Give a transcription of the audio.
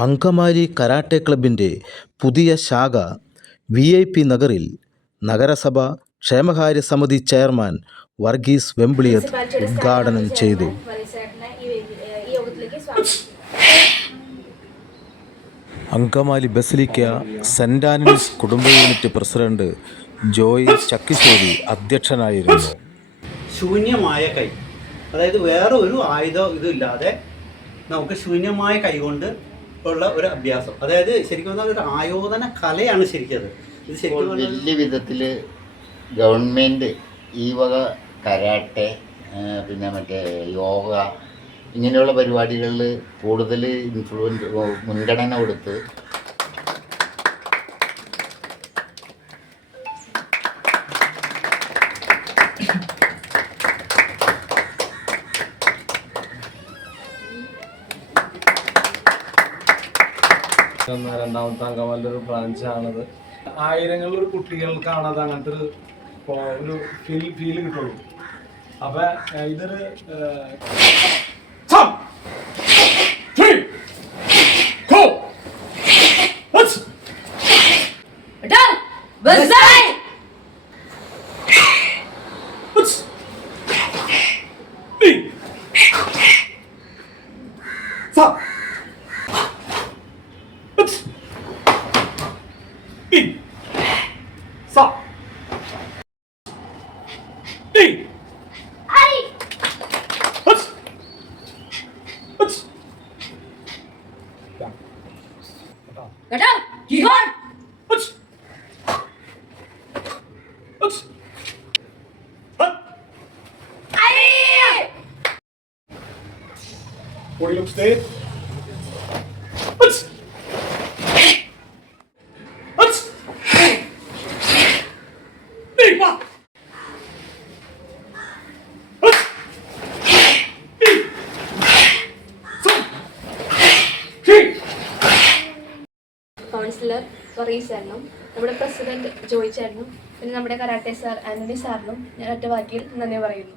Angamaly karate ക്ലബിൻ്റെ പുതിയ ശാഖ VIP നഗറിൽ നഗരസഭ ക്ഷേമകാര്യ സമിതി ചെയർമാൻ വർഗീസ് വെമ്പിളിയത്ത് ഉദ്ഘാടനം ചെയ്തു. അങ്കമാലി ബസിലിക്ക സെന്റ് ആന്റണീസ് കുടുംബ യൂണിറ്റ് പ്രസിഡന്റ് ജോയ് ചക്കിശ്ശേരി അധ്യക്ഷനായിരുന്നു. ശൂന്യമായ കൈ, അതായത് വേറെ ഒരു ആയുധം ഇതില്ലാതെ നമുക്ക് ശൂന്യമായ കൈ കൊണ്ട് ഉള്ള ഒരു അഭ്യാസം, അതായത് ശരിക്കും പറഞ്ഞാൽ ഒരു ആയോധന കലയാണ് ശരിക്കും. ഇത് ശരിക്കും വലിയ വിധത്തിൽ ഗവൺമെൻറ് ഈ വക കരാട്ടെ പിന്നെ മറ്റേ യോഗ ഇങ്ങനെയുള്ള പരിപാടികളിൽ കൂടുതൽ മുൻഗണന കൊടുത്ത് രണ്ടാമത്തെ അങ്കമാലിൻ്റെ ഒരു ബ്രാഞ്ചാണത്. ആയിരങ്ങളിലൊരു കുട്ടികൾക്കാണ് അത് അങ്ങനത്തെ ഒരു ഫീൽ കിട്ടുള്ളൂ. അപ്പം ഇതൊരു Body looks there. Councillor Varghese സാറിനും നമ്മുടെ പ്രസിഡന്റ് ജോയ് ചേട്ടനും പിന്നെ നമ്മുടെ കരാട്ടെ സാർ ആന്റണി സാറിനും ഞാൻ ഒറ്റ വാക്കിൽ നന്ദി പറയുന്നു.